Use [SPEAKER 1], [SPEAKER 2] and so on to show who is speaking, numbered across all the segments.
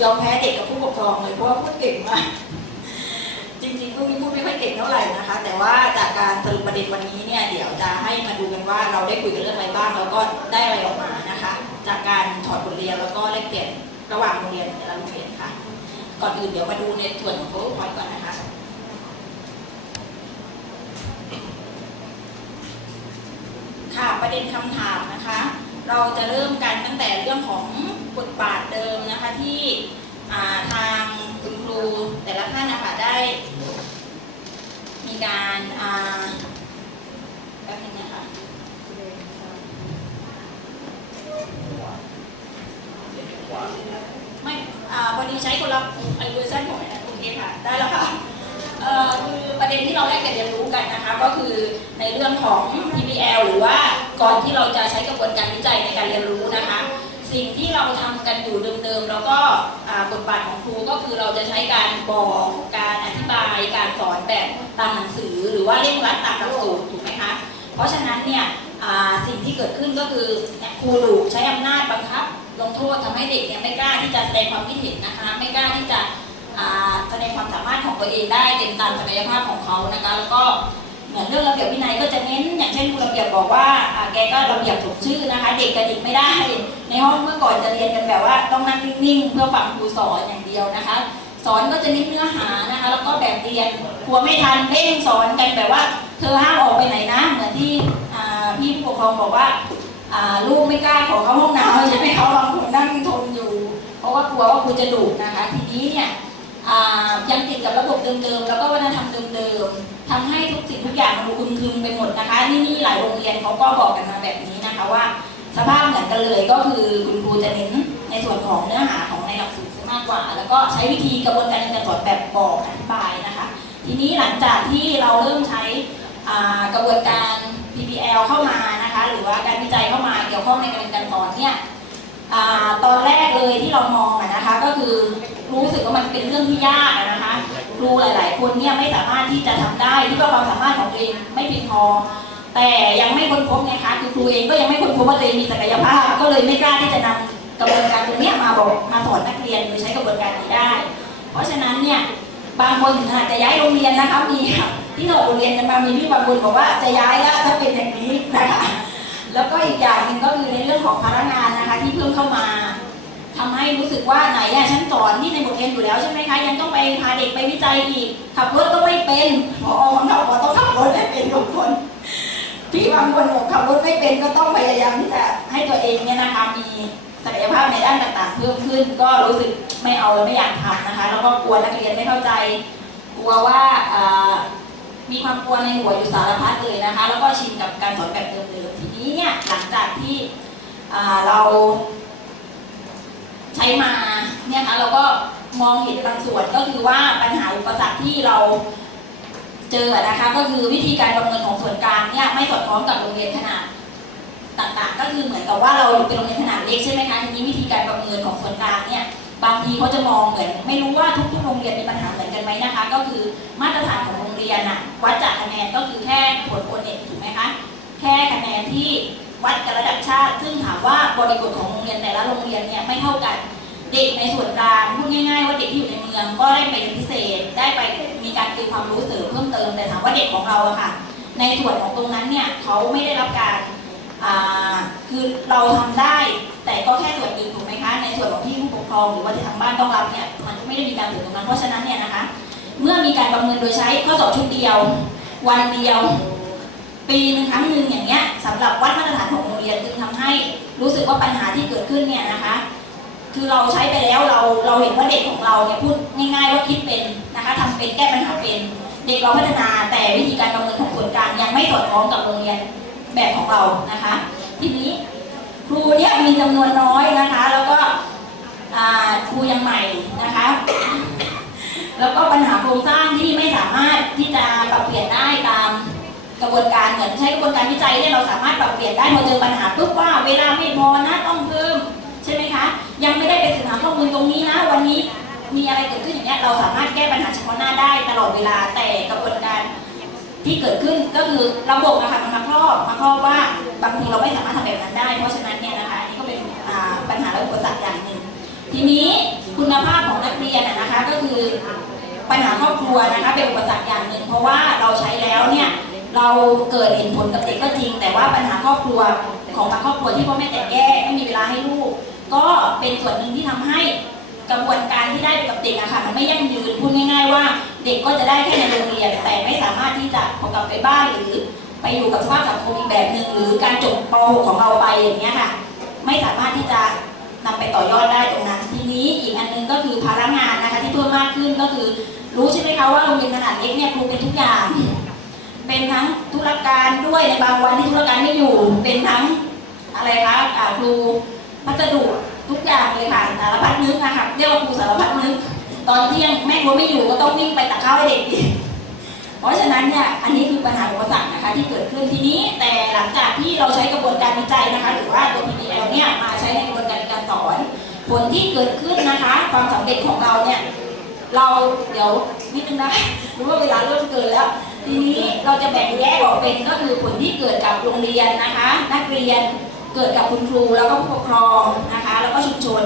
[SPEAKER 1] ยอมแพ้เด็กกับผู้ปกครองเลยเพราะว่าพูดเก่งมากจริงๆพวกนี้พูดไม่ค่อยเก่งเท่าไหร่นะคะ แต่ว่าจากการสรุปประเด็นวันนี้เนี่ยเดี๋ยวจะให้มาดูกันว่าเราได้คุยกันเรื่องอะไรบ้างแล้วก็ได้อะไรออกมานะคะ จากการถอดบทเรียนแล้วก็แลกเปลี่ยนระหว่างโรงเรียนแต่ละโรงเรียนค่ะ ก่อนอื่นเดี๋ยวมาดูในส่วนของ PowerPoint ก่อนนะคะค่ะประเด็นคำถามนะคะ เราจะเริ่มกันตั้งแต่เรื่องของ บทบาทเดิมนะคะที่ทางคุณครูแต่ละท่านนะคะได้ มีการอ่าแป๊บนึงนะคะไม่พอดีใช้คนละไอเวอร์ชันของไอ้นั้นโอเคค่ะ ได้แล้วค่ะคือประเด็นที่เราแรกเรียนรู้กันนะคะ ก็คือในเรื่องของ PBL หรือว่าก่อนที่เราจะใช้กระบวนการวิจัยในการเรียนรู้นะคะ สิ่งที่เราทำกันอยู่เดิมๆแล้วก็บทบาทของครูก็คือเราจะใช้การบอกการอธิบายการสอนแบบตามหนังสือหรือว่าเร่งรัดตามหลักสูตรถูกไหมคะเพราะฉะนั้นเนี่ยสิ่งที่เกิดขึ้นก็คือครูดุใช้อำนาจบังคับลงโทษทำให้เด็กเนี่ยไม่กล้าที่จะแสดงความคิดเห็นนะคะ ไม่กล้าที่จะแสดงความสามารถของตัวเองได้เต็มตามศักยภาพของเขานะคะแล้วก็ เหมือนเรื่องระเบียบวินัยก็จะเน้น อย่างเช่นครูระเบียบบอกว่าแกก็ระเบียบถูกชื่อนะคะ เด็กกระดิกไม่ได้ ในห้องเมื่อก่อนจะเรียนกันแบบว่าต้องนั่งนิ่งๆเพื่อฟังครูสอนอย่างเดียวนะคะ สอนก็จะเน้นเนื้อหานะคะ แล้วก็แบบเรียนกลัวไม่ทันเร่งสอนกันแบบว่า เธอห้ามออกไปไหนนะ เหมือนที่พี่ผู้ปกครองบอกว่าลูกไม่กล้าขอเข้าห้องน้ำใช่ไหมเขาบางคนนั่งทนอยู่ เพราะว่ากลัวว่าครูจะดุนะคะ ทีนี้เนี่ยยังติดกับระบบเดิมๆแล้วก็วัฒนธรรมเดิมๆ ทำให้ทุกสิ่งทุกอย่างมันดูอึมครึมไปหมดนะคะ นี่นี่หลายโรงเรียนเขาก็บอกกันมาแบบนี้นะคะว่า สภาพเหมือนกันเลยก็คือคุณครูจะเน้นในส่วนของเนื้อหาของในหลักสูตรมากกว่า แล้วก็ใช้วิธีกระบวนการการสอนแบบบอกอธิบายนะคะ ทีนี้หลังจากที่เราเริ่มใช้กระบวนการ PBL เข้ามานะคะ หรือว่าการวิจัยเข้ามาเกี่ยวข้องในการเรียนการสอนเนี่ยอตอนแรกเลยที่เรามองนะคะ ก็คือรู้สึกว่ามันเป็นเรื่องที่ยากนะคะ ครูหลาย ๆ คนเนี่ยไม่สามารถที่จะทำได้ที่ว่าความสามารถของตัวเองไม่เพียงพอแต่ยังไม่ค้นพบไงคะคือครูเองก็ยังไม่ค้นพบว่าตัวเองมีศักยภาพ ก็เลยไม่กล้าที่จะนำกระบวนการตรงเนี้ยมาบอกมาสอนนักเรียนโดยใช้กระบวนการนี้ได้ เพราะฉะนั้นเนี่ยบางคนถึงขนาดจะย้ายโรงเรียนนะคะมีที่เราโรงเรียนกันมามีพี่บางคนบอกว่าจะย้ายแล้วถ้าเป็นอย่างนี้นะคะแล้วก็อีกอย่างหนึ่งก็คือในเรื่องของพนักงานนะคะที่เพิ่มเข้ามา ทำให้รู้สึกว่าไหนอะฉันสอนที่ในบทเรียนอยู่แล้วใช่ไหมคะยังต้องไปพาเด็กไปวิจัยอีกขับรถก็ไม่เป็นพอของเราก็ต้องขับรถให้เป็นทุกคนพี่บางคนบอกขับรถไม่เป็นก็ต้องพยายามที่จะให้ตัวเองเนี่ยนะคะมีศักยภาพในด้านต่างๆ เพิ่มขึ้น ก็รู้สึกไม่เอาแล้วไม่อยากทำนะคะ แล้วก็กลัวนักเรียนไม่เข้าใจ กลัวว่ามีความกลัวในหัวอยู่สารพัดเลยนะคะ แล้วก็ชินกับการสอนแบบเดิมๆทีนี้เนี่ยหลังจากที่เรา ใช้มาเนี่ยค่ะเราก็มองเห็นบางส่วนก็คือว่าปัญหาอุปสรรคที่เราเจอนะคะก็คือวิธีการประเมินของส่วนกลางเนี่ยไม่สอดคล้องกับโรงเรียนขนาดต่างๆ ก็คือเหมือนกับว่าเราอยู่เป็นโรงเรียนขนาดเล็กใช่ไหมคะทีนี้วิธีการประเมินของส่วนกลางเนี่ยบางทีเขาจะมองเหมือนไม่รู้ว่าทุกๆโรงเรียนมีปัญหาเหมือนกันไหมนะคะ ก็คือมาตรฐานของโรงเรียนอะวัดจากคะแนนก็คือแค่ผลโอเน็ตถูกไหมคะแค่คะแนนที่ วัดกันระดับชาติ ซึ่งถามว่าบริบทของโรงเรียนแต่ละโรงเรียนเนี่ยไม่เท่ากัน เด็กในส่วนกลางพูดง่าย ๆ ว่าเด็กที่อยู่ในเมืองก็ได้ไปเรียนพิเศษ ได้ไปมีการเรียนความรู้เสริมเพิ่มเติมแต่ถามว่าเด็กของเราอะค่ะ ในส่วนของตรงนั้นเนี่ยเขาไม่ได้รับการอ่าคือเราทำได้ แต่ก็แค่ส่วนหนึ่งถูกไหมคะ ในส่วนของที่ผู้ปกครองหรือว่าที่ทางบ้านต้องรับเนี่ยมันก็ไม่ได้มีการถึงตรงนั้นเพราะฉะนั้นเนี่ยนะคะ เมื่อมีการประเมินโดยใช้ข้อสอบชุดเดียว วันเดียว ปีหนึ่งครั้งหนึ่งอย่างเงี้ยสำหรับวัดมาตรฐานของโรงเรียนจึงทำให้รู้สึกว่าปัญหาที่เกิดขึ้นเนี่ยนะคะ คือเราใช้ไปแล้วเราเราเห็นว่าเด็กของเราเนี่ยพูดง่ายๆว่าคิดเป็นนะคะทำเป็นแก้ปัญหาเป็นเด็กเราพัฒนาแต่วิธีการประเมินของส่วนกางยังไม่สอดคล้องกับโรงเรียนแบบของเรานะคะ ทีนี้ครูเนี่ยมีจำนวนน้อยนะคะ แล้วก็ครูยังใหม่นะคะ แล้วก็ปัญหาโครงสร้างที่ไม่สามารถที่จะปรับเปลี่ยนได้ตาม กระบวนการเหมือนใช้กระบวนการวิจัยเนี่ยเราสามารถปรับเปลี่ยนได้พอเจอปัญหาปุ๊บว่าเวลาไม่พอนะต้องเพิ่มใช่ไหมคะ ยังไม่ได้ไปศึกษาข้อมูลตรงนี้นะวันนี้มีอะไรเกิดขึ้นอย่างเงี้ยเราสามารถแก้ปัญหาเฉพาะหน้าได้ตลอดเวลาแต่กระบวนการที่เกิดขึ้นก็คือระบบนะคะมันมาครอบมาครอบว่าบางทีเราไม่สามารถทำแบบนั้นได้ เพราะฉะนั้นเนี่ยนะคะอันนี้ก็เป็นปัญหาและอุปสรรคอย่างหนึ่งทีนี้คุณภาพของนักเรียนนะคะก็คือปัญหาครอบครัวนะคะเป็นอุปสรรคอย่างหนึ่งเพราะว่าเราใช้แล้วเนี่ย เราเกิดเห็นผลกับเด็กก็จริง แต่ว่าปัญหาครอบครัวของบางครอบครัวที่พ่อแม่แตกแยกไม่มีเวลาให้ลูก ก็เป็นส่วนหนึ่งที่ทำให้กระบวนการที่ได้กับเด็กอะค่ะมันไม่ยั่งยืนพูดง่าย ๆ ว่า เด็กก็จะได้แค่ในโรงเรียน แต่ไม่สามารถที่จะพอกลับไปบ้านหรือไปอยู่กับสภาพสังคมอีกแบบหนึ่งหรือการจบป .6 ของเราไปอย่างเงี้ยค่ะไม่สามารถที่จะนำไปต่อยอดได้ตรงนั้น ทีนี้อีกอันหนึงก็คือภาระงานนะคะที่เพิ่มมากขึ้นก็คือ รู้ใช่ไหมคะว่าโรงเรียนขนาดเล็กเนี่ยครูเป็นทุกอย่าง เป็นทั้งธุรการด้วยในบางวันที่ธุรการไม่อยู่ เป็นทั้งอะไรคะครูพัสดุทุกอย่างเลยค่ะสารพัดนึกนะคะเรียกว่าครูสารพัดนึก ตอนเที่ยงแม่ครัวไม่อยู่ก็ต้องวิ่งไปตักข้าวให้เด็กอีกเพราะฉะนั้นเนี่ยอันนี้คือปัญหาอุปสรรคนะคะที่เกิดขึ้นทีนี้แต่หลังจากที่เราใช้กระบวนการวิจัยนะคะหรือว่าตัว PBL เนี่ยมาใช้ในกระบวนการการสอน ผลที่เกิดขึ้นนะคะ ความสำเร็จของเราเนี่ยเราเดี๋ยวนิดนึงนะรู้ว่าเวลาเริ่มเกินแล้ว ทีนี้เราจะแบ่งแยกออกเป็นก็คือผลที่เกิดกับโรงเรียนนะคะ นักเรียนเกิดกับคุณครูแล้วก็ผู้ปกครองนะคะ แล้วก็ชุมชน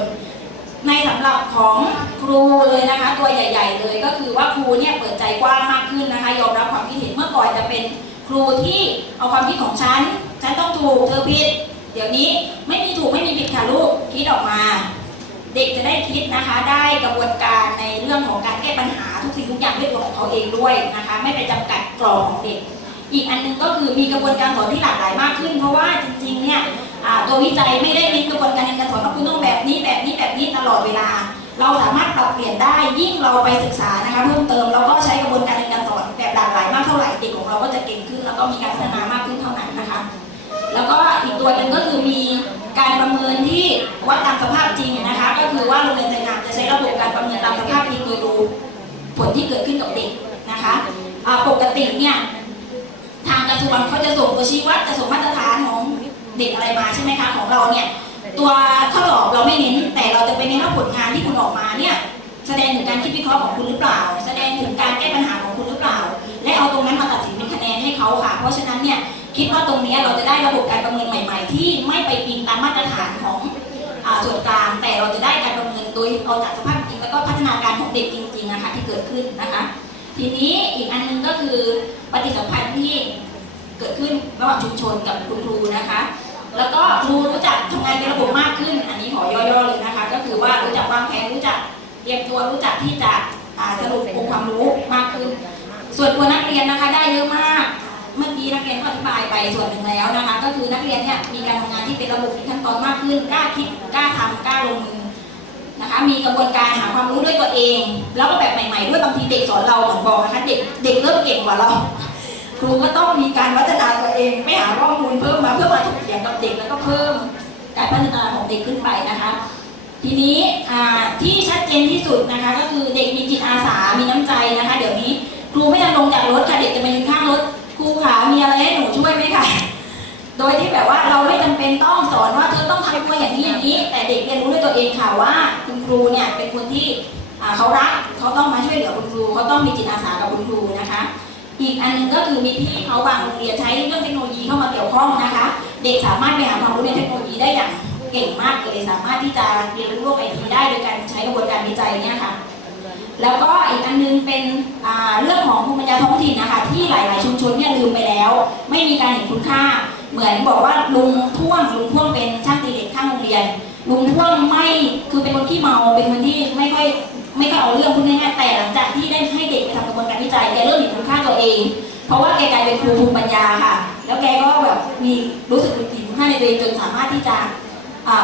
[SPEAKER 1] ในสำหรับของครูเลยนะคะ ตัวใหญ่ ๆ เลยก็คือว่าครูเนี่ยเปิดใจกว้างมากขึ้นนะคะยอมรับความคิดเห็นเมื่อก่อนจะเป็นครูที่เอาความคิดของฉันฉันต้องถูกเธอผิดเดี๋ยวนี้ไม่มีถูกไม่มีผิดค่ะลูกคิดออกมา เด็กจะได้คิดนะคะ ได้กระบวนการในเรื่องของการแก้ปัญหาทุกสิ่งทุกอย่างด้วยตัวของเขาเองด้วยนะคะ ไม่ไปจำกัดกรอบของเด็ก อีกอันหนึงก็คือมีกระบวนการสอนที่หลากหลายมากขึ้น เพราะว่าจริงๆเนี่ยตัววิจัยไม่ได้เน้นกระบวนการในการสอนว่าคุณต้องแบบนี้แบบนี้แบบนี้ตลอดเวลา เราสามารถปรับเปลี่ยนได้ยิ่งเราไปศึกษานะคะเพิ่มเติมเราก็ใช้กระบวนการในการสอนแบบหลากหลายมากเท่าไหร่เด็กของเราก็จะเก่งขึ้น แล้วก็มีการพัฒนามากขึ้นเท่านั้นนะคะ แล้วก็อีกตัวหนึ่งก็คือมีการประเมินที่วัดตามสภาพจริงนะคะ คือว่าโรงเรียนไทยงามจะใช้ระบบการประเมินตามสภาพจริงโดยดูผลที่เกิดขึ้นกับเด็กนะคะปกติเนี่ยทางกระทรวงเขาจะส่งตัวชี้วัดจะส่งมาตรฐานของเด็กอะไรมาใช่ไหมคะของเราเนี่ยตัวข้อสอบเราไม่เน้นแต่เราจะไปเน้นว่าผลงานที่คุณออกมาเนี่ยแสดงถึงการคิดวิเคราะห์ของคุณหรือเปล่า แสดงถึงการแก้ปัญหาของคุณหรือเปล่า และเอาตรงนั้นมาตัดสินเป็นคะแนนให้เขาค่ะ เพราะฉะนั้นเนี่ยคิดว่าตรงนี้เราจะได้ระบบการประเมินใหม่ ๆ ที่ไม่ไปอิงตามมาตรฐานของ ส่วนกลางแต่เราจะได้การประเมินโดยเอาจากสภาพจริงแล้วก็พัฒนาการของเด็กจริงๆนะคะที่เกิดขึ้นนะคะ ทีนี้อีกอันหนึงก็คือปฏิสัมพันธ์ที่เกิดขึ้นระหว่างชุมชนกับคุณครูนะคะ แล้วก็ครูรู้จักทำงานเป็นระบบมากขึ้น อันนี้ขอย่อๆเลยนะคะ ก็คือว่ารู้จักวางแผนรู้จักเตรียมตัวรู้จักที่จะสรุปองค์ความรู้มากขึ้น ส่วนตัวนักเรียนนะคะได้เยอะมาก ส่วนหนึ่งแล้วนะคะ ก็คือนักเรียนเนี่ยมีการทำงานที่เป็นระบบมีขั้นตอนมากขึ้นกล้าคิดกล้าทำกล้าลงมือนะคะ มีกระบวนการหาความรู้ด้วยตัวเอง แล้วก็แบบใหม่ๆด้วยบางทีเด็กสอนเราเหมือนบอกนะคะเด็กเด็กเริ่มเก่งกว่าเราครูก็ต้องมีการพัฒนาตัวเองไม่หาข้อมูลเพิ่มมาเพื่อมาถกเถียงกับเด็กแล้วก็เพิ่มการพัฒนาของเด็กขึ้นไปนะคะ ทีนี้ที่ชัดเจนที่สุดนะคะ ก็คือเด็กมีจิตอาสามีน้ำใจนะคะ เดี๋ยวนี้ครูไม่ยอมลงจากรถค่ะเด็กจะมายืนข้างรถ รูขามีอะไรให้หนูช่วยไหมคะโดยที่แบบว่าเราไม่จำเป็นต้องสอนว่าเธอต้องทำตัวอย่างนี้อย่างนี้ แต่เด็กเรียนรู้ด้วยตัวเองค่ะว่าคุณครูเนี่ยเป็นคนที่เขารักเขาต้องมาช่วยเหลือคุณครูเขาต้องมีจิตอาสากับคุณครูนะคะ อีกอันหนึงก็คือมีพี่เขาบางโรงเรียนใช้เรื่องเทคโนโลยีเข้ามาเกี่ยวข้องนะคะ เด็กสามารถไปหาความรู้ในเทคโนโลยีได้อย่างเก่งมากเลยสามารถที่จะเรียนรู้โลกไอทีได้โดยการใช้กระบวนการวิจัยเนี่ยค่ะแล้วก็อีกอันนึงเป็นเรื่องของภูมิปัญญาท้องถิ่นนะคะ เหมือนบอกว่าลุงท่วงลุงท่วงเป็นช่างตีเหล็กข้างโรงเรียน ลุงท่วงไม่คือเป็นคนที่เมาเป็นคนที่ไม่ค่อยไม่ค่อยเอาเรื่องพูดง่ายๆแต่หลังจากที่ได้ให้เด็กไปทำกระบวนการวิจัยแกเริ่มเห็นคุณค่าตัวเอง เพราะว่าแกกลายเป็นครูภูมิปัญญาค่ะ แล้วแกก็แบบมีรู้สึกถึงคุณค่าในตัวเองจนสามารถที่จะ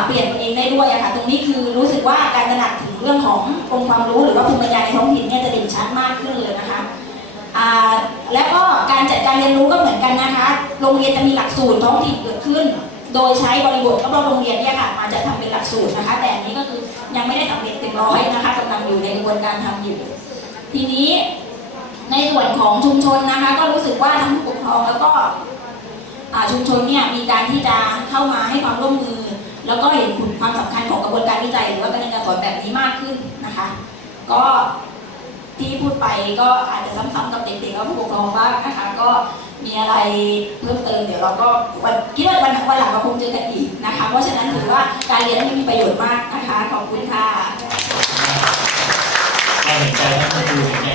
[SPEAKER 1] เปลี่ยนตัวเองได้ด้วยค่ะ ตรงนี้คือรู้สึกว่าการตระหนักถึงเรื่องขององค์ความรู้หรือว่าภูมิปัญญาในท้องถิ่นเนี่ยจะเด่นชัดมากขึ้นเลยนะคะ แล้วก็การจัดการเรียนรู้ก็เหมือนกันนะคะ โรงเรียนจะมีหลักสูตรท้องถิ่นเกิดขึ้น โดยใช้บริบทรอบโรงเรียนเนี่ยค่ะมาจะทำเป็นหลักสูตรนะคะ แต่อันนี้ก็คือยังไม่ได้สำเร็จเต็มร้อยนะคะกำลังอยู่ในกระบวนการทำอยู่ ทีนี้ในส่วนของชุมชนนะคะ ก็รู้สึกว่าทั้งผู้ปกครองแล้วก็ชุมชนเนี่ยมีการที่จะเข้ามาให้ความร่วมมือ แล้วก็เห็นความสำคัญของกระบวนการวิจัย หรือว่าการเรียนการสอนแบบนี้มากขึ้นนะคะ ก็ ที่พูดไปก็อาจจะซ้ำๆกับเด็กๆและผู้ปกครองบ้างนะคะ ก็มีอะไรเพิ่มเติมเดี๋ยวเราก็วันคิดว่าวันวันหลังเราคงเจอกันอีกนะคะ เพราะฉะนั้นถือว่าการเรียนนี้มีประโยชน์มากนะคะ ขอบคุณค่ะ
[SPEAKER 2] เราเห็นใจทั้งคุณครูเห็นใจ